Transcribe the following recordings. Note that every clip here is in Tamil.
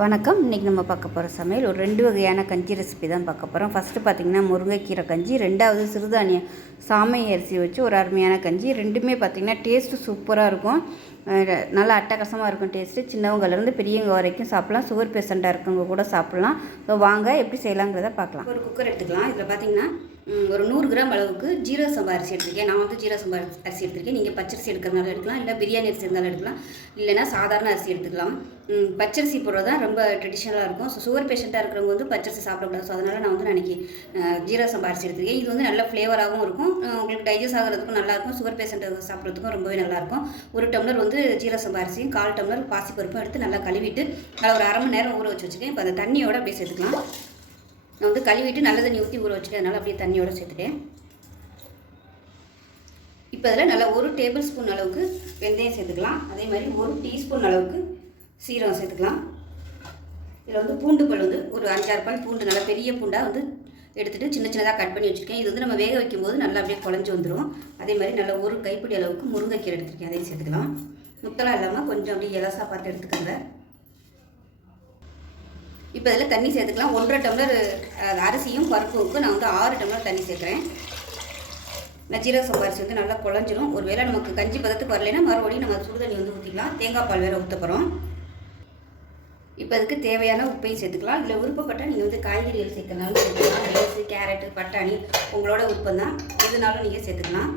வணக்கம். இன்றைக்கி நம்ம பார்க்க போகிற சமையல் ஒரு 2 வகையான கஞ்சி ரெசிபி தான் பார்க்க போகிறோம். ஃபஸ்ட்டு பார்த்திங்கன்னா முருங்கைக்கீரை கஞ்சி, ரெண்டாவது சிறுதானியம் சாமை அரிசி வச்சு ஒரு அருமையான கஞ்சி. ரெண்டுமே பார்த்திங்கன்னா டேஸ்ட்டு சூப்பராக இருக்கும், நல்லா அட்டகாசமாக இருக்கும் டேஸ்ட்டு. சின்னவங்கலேருந்து பெரியவங்க வரைக்கும் சாப்பிட்லாம், சுகர் பேஷண்ட்டாக இருக்கவங்க கூட சாப்பிட்லாம். ஸோ வாங்க எப்படி செய்யலாங்கிறத பார்க்கலாம். ஒரு குக்கர் எடுத்துக்கலாம். இதில் பார்த்திங்கன்னா ஒரு 100 கிராம் அளவுக்கு ஜீரக சம்பா அரிசி எடுத்துருக்கேன். நான் வந்து ஜீரக சம்பா அரிசி எடுத்துருக்கேன். நீங்கள் பச்சரிசி எடுக்கிறதுனால எடுக்கலாம், இல்லை பிரியாணி அரிசி இருந்தாலும் எடுக்கலாம், இல்லைனா சாதாரண அரிசி எடுத்துக்கலாம். பச்சரிசி போடுறது தான் ரொம்ப ட்ரெடிஷ்னலாக இருக்கும். ஸோ சுகர் பேஷண்ட்டாக இருக்கிறவங்க வந்து பச்சரிசி சாப்பிடக்கூடாது. ஸோ அதனால் நான் வந்து அன்றைக்கி ஜீரக சம்பா அரிசி எடுத்துருக்கேன். இது வந்து நல்ல ஃப்ளேவராகவும் இருக்கும், உங்களுக்கு டைஜஸ்ட் ஆகிறதுக்கும் நல்லாயிருக்கும், சுகர் பேஷண்ட்டு சாப்பிட்றதுக்கும் ரொம்பவே நல்லாயிருக்கும். ஒரு டம்ளர் வந்து ஜீரக சம்பா அரிசியும் 1/4 டம்ளர் பாசிப்பருப்பும் எடுத்து நல்லா கழுவிட்டு அதை ஒரு அரை மணி நேரம் ஊற வச்சு வச்சுக்கேன். இப்போ அந்த தண்ணியோடு அப்படியே சேர்த்துக்கலாம். நான் வந்து கழுவிட்டு நல்ல தண்ணி ஊற்றி ஊற வச்சுக்கேன், அதனால் அப்படியே தண்ணியோடு சேர்த்துட்டேன். இப்போ அதில் நல்லா 1 டேபிள் ஸ்பூன் அளவுக்கு வெந்தயம் சேர்த்துக்கலாம். அதே மாதிரி 1 டீஸ்பூன் அளவுக்கு சீரகம் சேர்த்துக்கலாம். இதில் வந்து பூண்டு பல் வந்து ஒரு 5-6 பல் பூண்டு, நல்லா பெரிய பூண்டாக வந்து எடுத்துகிட்டு சின்ன சின்னதாக கட் பண்ணி வச்சுருக்கேன். இது வந்து நம்ம வேக வைக்கும்போது நல்லா அப்படியே குழஞ்சி வந்துடும். அதே மாதிரி நல்லா 1 கைப்பிடி அளவுக்கு முருங்கைக்கீரை எடுத்துருக்கேன், அதையும் சேர்த்துக்கலாம். முத்தலாம் இல்லாமல் கொஞ்சம் அப்படியே இலசாக பார்த்து எடுத்துக்கோங்க. இப்போ இதில் தண்ணி சேர்த்துக்கலாம். 1.5 டம்ளர் அரிசியும் பருப்புக்கு நான் வந்து 6 டம்ளர் தண்ணி சேர்க்குறேன். நான் ஜீரக சம்பா அரிசி வந்து நல்லா குழஞ்சிரும். ஒரு வேளை நமக்கு கஞ்சி பதத்துக்கு வரலைன்னா மறுபடியும் நம்ம சுடுதண்ணி வந்து ஊற்றிக்கலாம். தேங்காய் பால் வேறு ஊற்ற போகிறோம். இப்போ அதுக்கு தேவையான உப்பையும் சேர்த்துக்கலாம். இதில் விருப்பப்பட்டால் நீங்கள் வந்து காய்கறிகள் சேர்க்கறனாலும் சேர்த்துக்கலாம். ரைஸு, கேரட்டு, பட்டாணி உங்களோட விருப்பம் தான், எதுனாலும் நீங்கள் சேர்த்துக்கலாம்.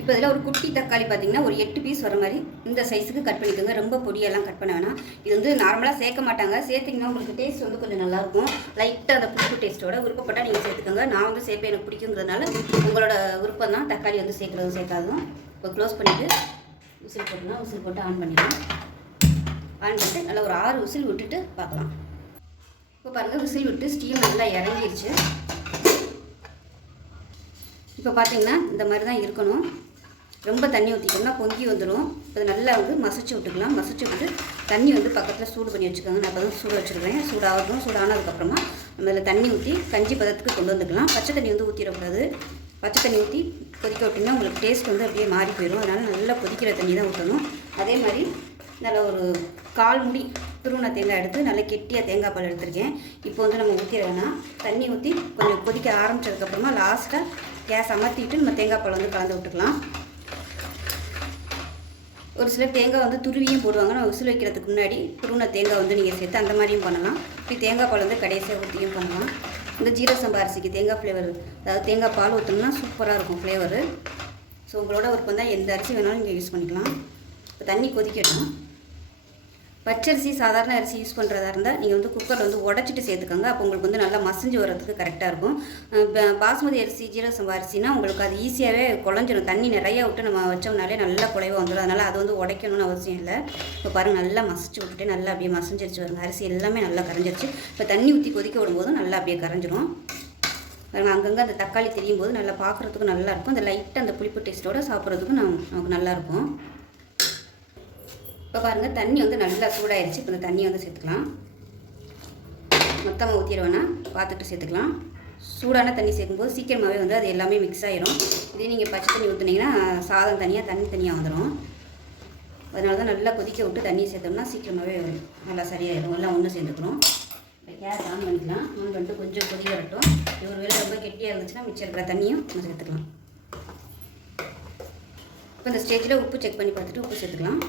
இப்போ இதில் ஒரு குட்டி தக்காளி பார்த்திங்கன்னா ஒரு 8 பீஸ் வர மாதிரி இந்த சைஸுக்கு கட் பண்ணிக்கோங்க. ரொம்ப பொடியெல்லாம் கட் பண்ண வேணாம். இது வந்து நார்மலாக சேர்க்க மாட்டாங்க, சேர்த்திங்கன்னா உங்களுக்கு டேஸ்ட் வந்து கொஞ்சம் நல்லாயிருக்கும். லைட்டாக அந்த புளிப்பு டேஸ்ட்டோட விருப்பப்பட்டால் நீங்கள் சேர்த்துக்கோங்க. நான் வந்து சேர்ப்பேன், எனக்கு பிடிக்குங்கிறதுனால உங்களோட விருப்பம் தான் தக்காளி வந்து சேர்க்குறதும் சேர்க்காதும். இப்போ க்ளோஸ் பண்ணிவிட்டு விசில் போட்டுக்கலாம். விசில் போட்டு ஆன் பண்ணிடலாம். ஆன் பண்ணிட்டு நல்லா ஒரு 6 விசில் விட்டுட்டு பார்க்கலாம். இப்போ பாருங்கள், விசில் விட்டு ஸ்டீம் நல்லா இறங்கிடுச்சு. இப்போ பார்த்தீங்கன்னா இந்த மாதிரி தான் இருக்கணும். ரொம்ப தண்ணி ஊற்றிட்டோம்னா பொங்கி வந்துடும். இப்போ நல்லா வந்து மசிச்சு விட்டுக்கலாம். மசிச்சு விட்டு தண்ணி வந்து பக்கத்தில் சூடு பண்ணி வச்சுக்கோங்க. நான் இப்போ தான் சூடு வச்சுருக்கேன். சூடாகட்டும். சூடானதுக்கப்புறமா நம்ம இதில் தண்ணி ஊற்றி கஞ்சி பதத்துக்கு கொண்டு வந்துக்கலாம். பச்சை தண்ணி வந்து ஊற்றிடக்கூடாது. பச்சை தண்ணி ஊற்றி கொதிக்க விட்டிங்கன்னா உங்களுக்கு டேஸ்ட் வந்து அப்படியே மாறி போயிடும். அதனால் நல்லா கொதிக்கிற தண்ணி தான் ஊற்றணும். அதே மாதிரி நல்லா ஒரு 1/4 மூடி துருவன தேங்காய் எடுத்து நல்லா கெட்டியாக தேங்காய் பால் எடுத்துருக்கேன். இப்போ வந்து நம்ம ஊற்றிட வேணாம். தண்ணி ஊற்றி கொஞ்சம் கொதிக்க ஆரம்பித்ததுக்கப்புறமா லாஸ்ட்டாக கேஸ் அமர்த்திட்டு நம்ம தேங்காய் பால் வந்து கலந்து விட்டுக்கலாம். ஒரு சிலர் தேங்காய் வந்து துருவியும் போடுவாங்க. நம்ம விசில் வைக்கிறதுக்கு முன்னாடி துருவன தேங்காய் வந்து நீங்கள் சேர்த்து அந்த மாதிரியும் பண்ணலாம். இப்படி தேங்காய் பால் வந்து கடைசியாக ஊற்றியும் பண்ணலாம். இந்த ஜீரக சம்பா அரிசிக்கு தேங்காய் ஃப்ளேவர், அதாவது தேங்காய் பால் ஊற்றினோம்னா சூப்பராக இருக்கும் ஃப்ளேவரு. ஸோ உங்களோட விருப்பம் தான், எந்த அரிசி வேணாலும் நீங்கள் யூஸ் பண்ணிக்கலாம். இப்போ தண்ணி கொதிக்கட்டும். பச்சரிசி சாதாரண அரிசி யூஸ் பண்ணுறதா இருந்தால் நீங்கள் வந்து குக்கரில் வந்து உடச்சிட்டு சேர்த்துக்கோங்க. அப்போ உங்களுக்கு வந்து நல்லா மசிஞ்சு வரதுக்கு கரெக்டாக இருக்கும். பாஸ்மதி அரிசி, ஜீரக சம்பா அரிசினா உங்களுக்கு அது ஈஸியாகவே குழஞ்சிடும். தண்ணி நிறையா விட்டு நம்ம வச்சோம்னாலே நல்லா குழைவாக வந்துடும். அதனால் அது வந்து உடைக்கணும்னு அவசியம் இல்லை. இப்போ பாருங்கள், நல்லா மசிச்சு விட்டுட்டு நல்லா அப்படியே மசிஞ்சிருச்சு வருங்க. அரிசி எல்லாமே நல்லா கரைஞ்சிருச்சு. இப்போ தண்ணி ஊற்றி கொதிக்க விடும்போது நல்லா அப்படியே கரைஞ்சிடும். பாருங்கள், அங்கங்கே அந்த தக்காளி தெரியும் போது நல்லா பார்க்குறதுக்கும் நல்லாயிருக்கும். அந்த லைட்டாக அந்த புளிப்பு டேஸ்ட்டோடு சாப்பிட்றதுக்கும் நமக்கு நல்லாயிருக்கும். இப்போ பாருங்கள், தண்ணி வந்து நல்லா சூடாயிருச்சு. இப்போ இந்த தண்ணியை வந்து சேர்த்துக்கலாம். மொத்தமாக ஊற்றிடுவேன்னா பார்த்துட்டு சேர்த்துக்கலாம். சூடான தண்ணி சேர்க்கும்போது சீக்கிரமாகவே வந்து அது எல்லாமே மிக்ஸ் ஆகிரும். இதே நீங்கள் பச்சை தண்ணி ஊற்றுனீங்கன்னா சாதம் தனியாக தண்ணி தனியாக வந்துடும். அதனால தான் நல்லா கொதிக்க விட்டு தண்ணியை சேர்த்தோம்னா சீக்கிரமாகவே நல்லா சரியாயிடும். எல்லாம் ஒன்று சேர்ந்துக்கணும். இப்போ கேஸ் ஆன் பண்ணிக்கலாம். ஆன் பண்ணிட்டு கொஞ்சம் கொதி வரட்டும். ஒரு வேளை ரொம்ப கெட்டியாக இருந்துச்சுன்னா மிச்சம் இருக்கிற தண்ணியும் சேர்த்துக்கலாம். இப்போ இந்த ஸ்டேஜில் உப்பு செக் பண்ணி பார்த்துட்டு உப்பு சேர்த்துக்கலாம்.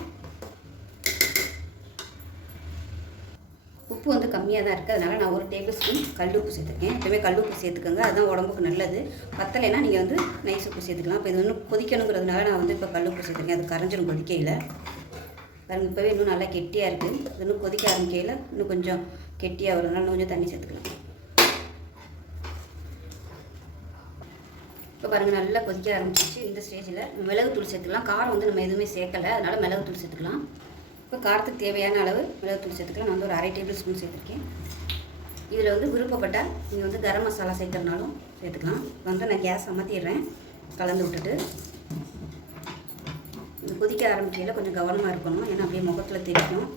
உப்பு வந்து கம்மியாக தான் இருக்குது, அதனால் நான் 1 டேபிள் ஸ்பூன் கல் உப்பு சேர்த்துருக்கேன். எப்பவுமே கல் உப்பு சேர்த்துக்கோங்க, அதுதான் உடம்புக்கு நல்லது. பத்தலைன்னா நீங்கள் வந்து நைஸ் உப்பு சேர்த்துக்கலாம். இப்போ இது இன்னும் கொதிக்கணுங்கிறதுனால நான் வந்து இப்போ கல் உப்பு சேர்த்துருக்கேன். அது கரைஞ்சிடும் கொதிக்கையில். பாருங்கள், இப்போவே இன்னும் நல்லா கெட்டியாக இருக்குது. இது இன்னும் கொதிக்க ஆரம்பிக்கையில் இன்னும் கொஞ்சம் கெட்டியாக வருதுனால இன்னும் கொஞ்சம் தண்ணி சேர்த்துக்கலாம். இப்போ பாருங்கள், நல்லா கொதிக்க ஆரம்பிச்சிச்சு. இந்த ஸ்டேஜில் மிளகுத்தூள் சேர்த்துக்கலாம். காரம் வந்து நம்ம எதுவுமே சேர்க்கலை, அதனால் மிளகுத்தூள் சேர்த்துக்கலாம். இப்போ காரத்துக்கு தேவையான அளவு மிளகுத்தூள் சேர்த்துக்கலாம். நான் வந்து ஒரு 1/2 டேபிள் ஸ்பூன் சேர்த்துருக்கேன். இதில் வந்து விருப்பப்பட்டால் நீங்கள் வந்து கரம் மசாலா சேர்த்துறனாலும் சேர்த்துக்கலாம். வந்து நான் கேஸ் அமர்த்திடுறேன். கலந்து விட்டுட்டு இது கொதிக்க ஆரம்பிக்கையில் கொஞ்சம் கவனமாக இருக்கணும், ஏன்னா அப்படியே முகத்தில் தெரியும்.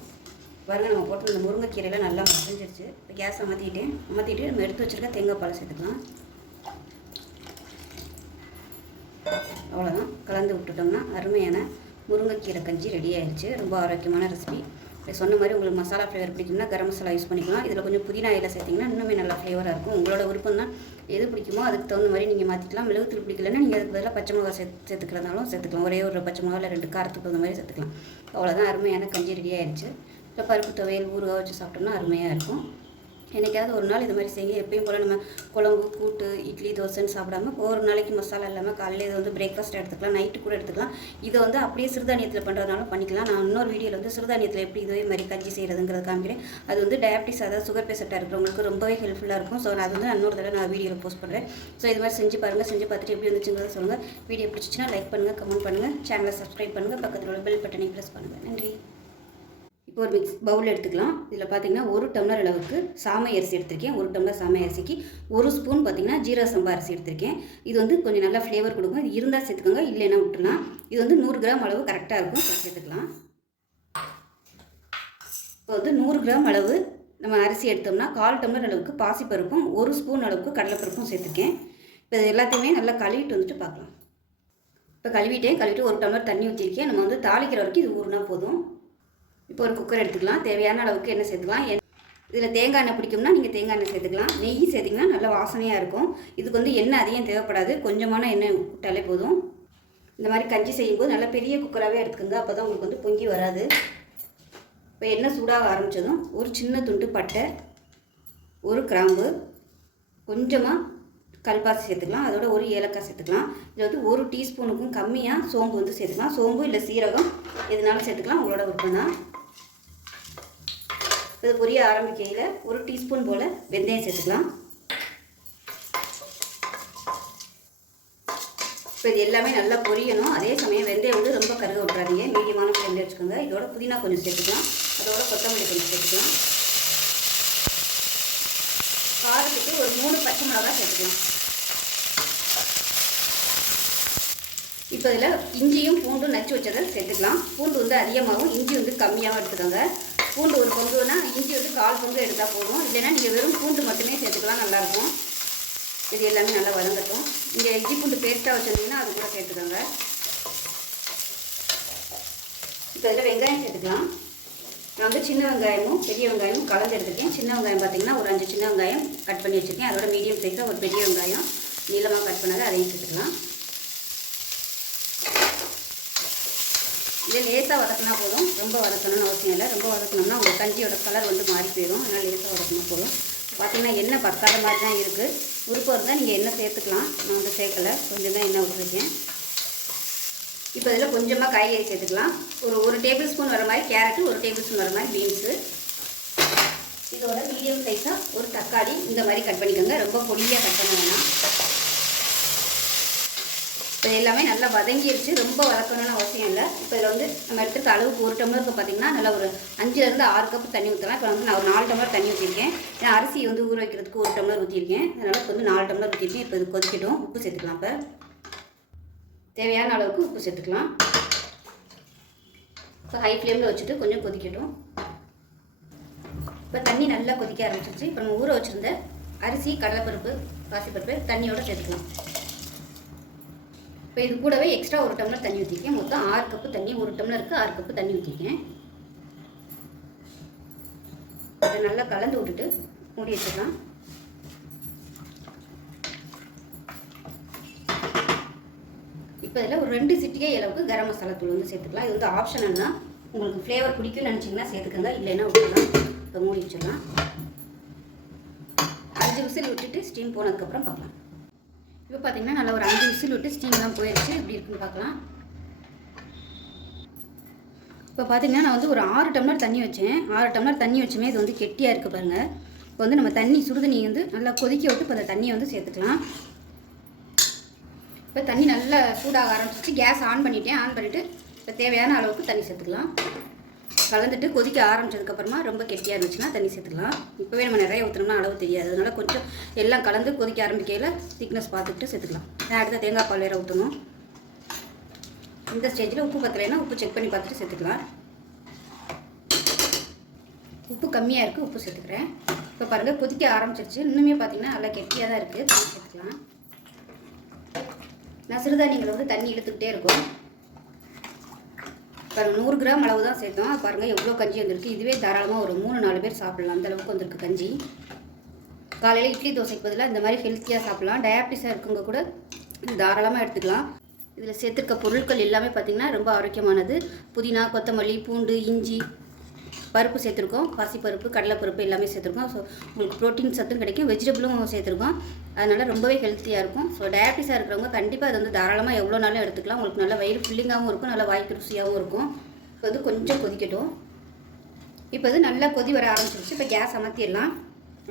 பாருங்கள், நம்ம போட்டு இந்த முருங்கைக்கீரையில் நல்லா மசிஞ்சிருச்சு. இப்போ கேஸ் அமர்த்திட்டு நம்ம எடுத்து வச்சுருக்க தேங்காய் பாலை சேர்த்துக்கலாம். அவ்வளோதான், கலந்து விட்டுட்டோம்னா அருமையான முருங்கைக்கீரை கஞ்சி ரெடி ஆயிடுச்சு. ரொம்ப ஆரோக்கியமான ரெசிபி. சொன்ன மாதிரி உங்களுக்கு மசாலா ஃப்ளேவர் பிடிக்கும்னா கரம் மசாலா யூஸ் பண்ணிக்கலாம். இதில் கொஞ்சம் புதினா இலை சேர்த்திங்கன்னா இன்னுமே நல்லா ஃப்ளேவராக இருக்கும். உங்களோட விருப்பம் தான், எது பிடிக்குமோ அதுக்கு தகுந்த மாதிரி நீங்கள் மாற்றிக்கலாம். மிளகுத்தூள் பிடிக்கலன்னா நீங்கள் அதுக்கு பதிலாக பச்சை மிளகா சேர்த்துக்கிறதாலும் சேர்த்துக்கலாம். ஒரே ஒரு பச்சை மிளகா இல்லை 2 காரத்துக்கு தகுந்த மாதிரி சேர்த்துக்கலாம். அவ்வளோதான், அருமையான கஞ்சி ரெடி ஆயிடுச்சு. இப்போ பருப்பு துவையல் ஊறுகாய் வச்சு சாப்பிட்டோம்னா அருமையாக இருக்கும். என்றைக்காவது ஒரு நாள் இது மாதிரி செய்ய. எப்பயும் போல் நம்ம குழம்பு கூட்டு இட்லி தோசைன்னு சாப்பிடாம ஒரு நாளைக்கு மசாலா இல்லாமல் காலையில் இதை வந்து பிரேக்ஃபாஸ்ட் எடுத்துக்கலாம், நைட்டு கூட எடுத்துக்கலாம். இதை வந்து அப்படியே சிறுதானியத்தில் பண்ணுறதுனாலும் பண்ணிக்கலாம். நான் இன்னொரு வீடியோவில் வந்து சிறுதானியத்தில் எப்படி இதே மாதிரி கஞ்சி செய்கிறதுங்கிறத காமிக்கிறேன். அது வந்து டயபிட்டிஸ், அதாவது சுகர் பேஷண்ட்டாக இருக்கிறவங்களுக்கு ரொம்பவே ஹெல்ப்ஃபுல்லாக இருக்கும். ஸோ அது வந்து இன்னொரு தடவை நான் வீடியோவில் போஸ்ட் பண்ணுறேன். ஸோ இது மாதிரி செஞ்சு பாருங்கள். செஞ்சு பார்த்துட்டு எப்படி வந்துச்சுங்கிறத சொல்லுங்கள். வீடியோ பிடிச்சிச்சின்னா லைக் பண்ணுங்கள், கமெண்ட் பண்ணுங்கள், சேனலை சப்ஸ்கிரைப் பண்ணுங்கள், பக்கத்தில் உள்ள பெல் பட்டனை ப்ரெஸ் பண்ணுங்கள். நன்றி. இப்போ ஒரு பவுல் எடுத்துக்கலாம். இதில் பார்த்தீங்கன்னா 1 டம்ளர் அளவுக்கு சாமை அரிசி எடுத்திருக்கேன். 1 டம்ளர் சாமை அரிசிக்கு 1 ஸ்பூன் பார்த்தீங்கன்னா ஜீரக சம்பா அரிசி எடுத்திருக்கேன். இது வந்து கொஞ்சம் நல்லா ஃப்ளேவர் கொடுக்கும். இது இருந்தால் சேர்த்துக்கோங்க, இல்லைன்னா விட்டுலாம். இது வந்து 100 கிராம் அளவு கரெக்டாக இருக்கும். சேர்த்துக்கலாம். இப்போ வந்து 100 கிராம் அளவு நம்ம அரிசி எடுத்தோம்னா 1/4 டம்ளர் அளவுக்கு பாசிப்பருப்பும் 1 ஸ்பூன் அளவுக்கு கடலைப்பருப்பும் சேர்த்துருக்கேன். இப்போ இது எல்லாத்தையுமே நல்லா கழுவிட்டு வந்துட்டு பார்க்கலாம். இப்போ கழுவிட்டு 1 டம்ளர் தண்ணி ஊற்றிருக்கேன். நம்ம வந்து தாளிக்கிற வரைக்கும் இது ஊறினா போதும். இப்போ ஒரு குக்கர் எடுத்துக்கலாம். தேவையான அளவுக்கு எண்ணெய் சேர்த்துக்கலாம். இதில் தேங்காய் எண்ணெய் பிடிக்கும்னா நீங்கள் தேங்காய் எண்ணெய் சேர்த்துக்கலாம். நெய் சேர்த்திங்கன்னா நல்லா வாசனையாக இருக்கும். இதுக்கு வந்து எண்ணெய் அதிகம் தேவைப்படாது, கொஞ்சமான எண்ணெய் விட்டாலே போதும். இந்த மாதிரி கஞ்சி செய்யும்போது நல்லா பெரிய குக்கராகவே எடுத்துக்கோங்க, அப்போ தான் உங்களுக்கு வந்து பொங்கி வராது. இப்போ எண்ணெய் சூடாக ஆரம்பித்ததும் ஒரு சின்ன துண்டு பட்டை, ஒரு கிராம்பு, கொஞ்சமாக கல்பாசி சேர்த்துக்கலாம். அதோட ஒரு ஏலக்காய் சேர்த்துக்கலாம். இதில் வந்து 1 டீஸ்பூனுக்கும் கம்மியாக சோம்பு வந்து சேர்த்துக்கலாம். சோம்பு இல்லை சீரகம் எதுனாலும் சேர்த்துக்கலாம், உங்களோட விருப்பம் தான். இது பொரிய ஆரம்பிக்கையில் 1 டீஸ்பூன் போல் வெந்தயம் சேர்த்துக்கலாம். இப்போ இது எல்லாமே நல்லா பொரியணும். அதே சமயம் வெந்தயம் வந்து ரொம்ப கருக விட்றாதீங்க, மீடியமான ஃப்ளேமில் வச்சுக்கோங்க. இதோட புதினா கொஞ்சம் சேர்த்துக்கலாம். அதோட கொத்தமல்லி கொஞ்சம் சேர்த்துக்கலாம். காரத்துக்கு ஒரு 3 பச்சை மிளகாய் சேர்த்துக்கலாம். இப்போ இதில் இஞ்சியும் பூண்டும் நச்சு வச்சதை சேர்த்துக்கலாம். பூண்டு வந்து அதிகமாகவும் இஞ்சி வந்து கம்மியாகவும் எடுத்துக்கோங்க. பூண்டு ஒரு பங்குனா இஞ்சி வந்து 1/4 பங்கு எடுத்தால் போதும். இல்லைன்னா நீங்கள் வெறும் பூண்டு மட்டுமே சேர்த்துக்கலாம், நல்லாயிருக்கும். இது எல்லாமே நல்லா வதங்கட்டும். நீங்கள் இஞ்சி பூண்டு பேஸ்ட்டாக வச்சுருந்தீங்கன்னா அது கூட சேர்த்துக்கோங்க. இப்போ இதில் வெங்காயம் சேர்த்துக்கலாம். நான் வந்து சின்ன வெங்காயமும் பெரிய வெங்காயமும் கலந்து எடுத்துருக்கேன். சின்ன வெங்காயம் பார்த்தீங்கன்னா ஒரு 5 சின்ன வெங்காயம் கட் பண்ணி வச்சுருக்கேன். அதோட மீடியம் சைஸாக ஒரு பெரிய வெங்காயம் நீளமாக கட் பண்ணதை அதையும் சேர்த்துக்கலாம். இதை லேசாக வதக்கினா போதும், ரொம்ப வதக்கணும்னு அவசியம் இல்லை. ரொம்ப வதக்கணும்னா உங்கள் கஞ்சியோட கலர் வந்து மாறி போயிடும். அதனால் லேசாக வதக்கினா போதும். பார்த்தீங்கன்னா எண்ணெய் பத்தாத மாதிரி தான் இருக்குது. விருப்பம் இருந்தால் நீங்கள் எண்ணெய் சேர்த்துக்கலாம். நான் வந்து சேர்க்கலை, கொஞ்சம் தான் எண்ணெய் விட்டுருக்கேன். இப்போ இதில் கொஞ்சமாக காய்கறி சேர்த்துக்கலாம். ஒரு டேபிள் ஸ்பூன் வர மாதிரி கேரட்டு, 1 டேபிள் ஸ்பூன் வர மாதிரி பீன்ஸு, இதோட மீடியம் சைஸாக ஒரு தக்காளி இந்த மாதிரி கட் பண்ணிக்கோங்க. ரொம்ப பொடியாக கட் பண்ண வேணாம். இப்போ எல்லாமே நல்லா வதங்கிடுச்சு, ரொம்ப வதக்கணும்னு அவசியம் இல்லை. இப்போ இதில் வந்து நம்ம எடுத்துருக்க அளவுக்கு 1 டம்ளருக்கு பார்த்தீங்கன்னா நல்லா ஒரு 5லேருந்து 6 கப் தண்ணி ஊற்றலாம். இப்போ வந்து நான் ஒரு 4 டம்ளர் தண்ணி ஊற்றிருக்கேன். ஏன்னா அரிசி வந்து ஊற வைக்கிறதுக்கு 1 டம்ளர் ஊற்றிருக்கேன். அதனால் இப்போ வந்து 4 டம்ளர் ஊற்றிருக்கேன். இப்போ இது கொதிக்கட்டும். உப்பு சேர்த்துக்கலாம். இப்போ தேவையான அளவுக்கு உப்பு சேர்த்துக்கலாம். இப்போ ஹை ஃப்ளேமில் வச்சுட்டு கொஞ்சம் கொதிக்கட்டும். இப்போ தண்ணி நல்லா கொதிக்க ஆரம்பிச்சிருச்சு. இப்போ நம்ம ஊற வச்சுருந்த அரிசி, கடலைப்பருப்பு, பாசிப்பருப்பு தண்ணியோடு சேர்த்துக்கலாம். இப்போ இது கூடவே எக்ஸ்ட்ரா 1 டம்ளர் தண்ணி ஊற்றிருக்கேன். மொத்தம் 6 கப்பு தண்ணி, 1 டம்ளருக்கு 6 கப்பு தண்ணி ஊற்றிருக்கேன். அதை நல்லா கலந்து விட்டுட்டு மூடி வச்சுக்கலாம். இப்போ இதில் ஒரு 2 சிட்டிகை அளவுக்கு கரம் மசாலா தூள் வந்து சேர்த்துக்கலாம். இது வந்து ஆப்ஷனல் தான், உங்களுக்கு ஃப்ளேவர் பிடிக்கும்னு நினச்சிங்கன்னா சேர்த்துக்கோங்க, இல்லைன்னா விட்டுக்கலாம். இப்போ மூடி வச்சிடலாம். 5 விசில் விட்டுட்டு ஸ்டீம் போனதுக்கப்புறம் பார்க்கலாம். இப்போ பார்த்தீங்கன்னா நல்லா ஒரு 5 விசில் விட்டு ஸ்டீம்லாம் போயிடுச்சு. எப்படி இருக்குன்னு பார்க்கலாம். இப்போ பார்த்தீங்கன்னா நான் வந்து ஒரு 6 டம்ளர் தண்ணி வச்சேன். 6 டம்ளர் தண்ணி வச்சுமே இது வந்து கெட்டியாக இருக்குது பாருங்கள். இப்போ வந்து நம்ம சுடுதண்ணி வந்து நல்லா கொதிக்க விட்டு இப்போ அந்த தண்ணியை வந்து சேர்த்துக்கலாம். இப்போ தண்ணி நல்லா சூடாக ஆரம்பிச்சிச்சு. கேஸ் ஆன் பண்ணிவிட்டேன். ஆன் பண்ணிவிட்டு இப்போ தேவையான அளவுக்கு தண்ணி சேர்த்துக்கலாம். கலந்துட்டு கொதிக்க ஆரம்பிச்சதுக்கப்புறமா ரொம்ப கெட்டியாக இருந்துச்சுன்னா தண்ணி சேர்த்துக்கலாம். இப்போவே நம்ம நிறைய ஊற்றினோம்னா அளவு தெரியாது. அதனால் கொஞ்சம் எல்லாம் கலந்து கொதிக்க ஆரம்பிக்கையில் திக்னஸ் பார்த்துக்கிட்டு சேர்த்துக்கலாம். அடுத்த தேங்காய் பால் வேறு ஊற்றணும். இந்த ஸ்டேஜில் உப்பு பத்தலைன்னா உப்பு செக் பண்ணி பார்த்துட்டு சேர்த்துக்கலாம். உப்பு கம்மியாக இருக்குது, உப்பு சேர்த்துக்கிறேன். இப்போ பாருங்கள் கொதிக்க ஆரம்பிச்சிருச்சு. இன்னுமே பார்த்தீங்கன்னா நல்லா கெட்டியாக தான் இருக்குது. தண்ணி சேர்த்துக்கலாம். நான் சிறுதானியங்களை வந்து தண்ணி இழுத்துக்கிட்டே இருக்கும். பாருங்கள் 100 கிராம் அளவு தான் சேர்த்தோம். பாருங்கள் எவ்வளோ கஞ்சி வந்திருக்கு. இதுவே தாராளமாக ஒரு 3-4 பேர் சாப்பிட்லாம். அந்தளவுக்கு வந்திருக்கு கஞ்சி. காலையில் இட்லி தோசைக்கு பதிலாக இந்த மாதிரி ஹெல்த்தியாக சாப்பிட்லாம். டயாபிட்டிஸாக இருக்கவங்க கூட தாராளமாக எடுத்துக்கலாம். இதில் சேர்த்துருக்க பொருட்கள் எல்லாமே பார்த்திங்கன்னா ரொம்ப ஆரோக்கியமானது. புதினா, கொத்தமல்லி, பூண்டு, இஞ்சி, பருப்பு சேர்த்துருக்கோம். பாசிப்பருப்பு, கடலைப்பருப்பு எல்லாமே சேர்த்துருக்கோம். ஸோ உங்களுக்கு ப்ரோட்டீன் சத்தும் கிடைக்கும், வெஜிடபிளும் சேர்த்துருக்கோம். அதனால் ரொம்பவே ஹெல்த்தியாக இருக்கும். ஸோ டயாபிட்டிஸாக இருக்கிறவங்க கண்டிப்பாக அது வந்து தாராளமாக எவ்வளோ நாளும் எடுத்துக்கலாம். உங்களுக்கு நல்லா வயிறு ஃபில்லிங்காகவும் இருக்கும், நல்லா வாய்க்கு ருசியாகவும் இருக்கும். இப்போ வந்து கொஞ்சம் கொதிக்கட்டும். இப்போ வந்து நல்லா கொதி வர ஆரம்பிச்சிருச்சு. இப்போ கேஸ் அமர்த்திடலாம்.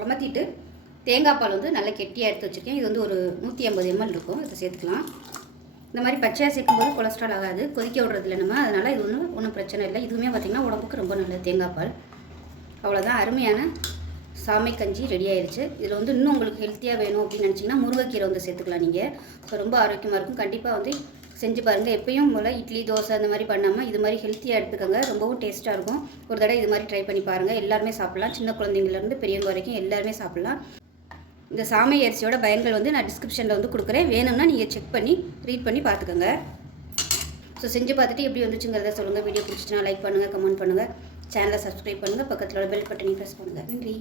அமர்த்திட்டு தேங்காய் பால் வந்து நல்லா கெட்டியாக எடுத்து வச்சுருக்கேன். இது வந்து ஒரு 150 ml இருக்கும். இதை சேர்த்துக்கலாம். இந்த மாதிரி பச்சையாக சேர்க்கும்போது கொலஸ்ட்ரால் ஆகாது, கொதிக்க விடுறதில்ல நம்ம. அதனால் இது ஒன்றும் பிரச்சனை இல்லை. இதுவுமே பார்த்திங்கன்னா உடம்புக்கு ரொம்ப நல்லது தேங்காய் பால். அவ்வளோதான், அருமையான சாமை கஞ்சி ரெடி ஆயிடுச்சு. இதில் வந்து இன்னும் உங்களுக்கு ஹெல்த்தியாக வேணும் அப்படின்னு நினச்சிங்கன்னா முருங்கைக்கீரை வந்து சேர்த்துக்கலாம் நீங்கள். ஸோ ரொம்ப ஆரோக்கியமாக இருக்கும். கண்டிப்பாக வந்து செஞ்சு பாருங்கள். எப்பயும் போல் இட்லி தோசை அந்த மாதிரி பண்ணாமல் இது மாதிரி ஹெல்த்தியாக எடுத்துக்கோங்க. ரொம்பவும் டேஸ்ட்டாக இருக்கும். ஒரு தடவை இது மாதிரி ட்ரை பண்ணி பாருங்கள். எல்லாருமே சாப்பிட்லாம். சின்ன குழந்தைங்கள்லேருந்து பெரியவங்க வரைக்கும் எல்லாருமே சாப்பிட்லாம். இந்த சாமை அரிசியோட பயன்கள் வந்து நான் டிஸ்கிரிப்ஷனில் வந்து கொடுக்குறேன். வேணும்னா நீங்கள் செக் பண்ணி ரீட் பண்ணி பார்த்துக்கோங்க. ஸோ செஞ்சு பார்த்துட்டு எப்படி வந்துச்சுங்கிறத சொல்லுங்கள். வீடியோ பிடிச்சிச்சுன்னா லைக் பண்ணுங்கள், கமெண்ட் பண்ணுங்கள், சேனலை சப்ஸ்கிரைப் பண்ணுங்கள், பக்கத்தில் பெல் பட்டனையும் ப்ரெஸ் பண்ணுங்கள். நன்றி.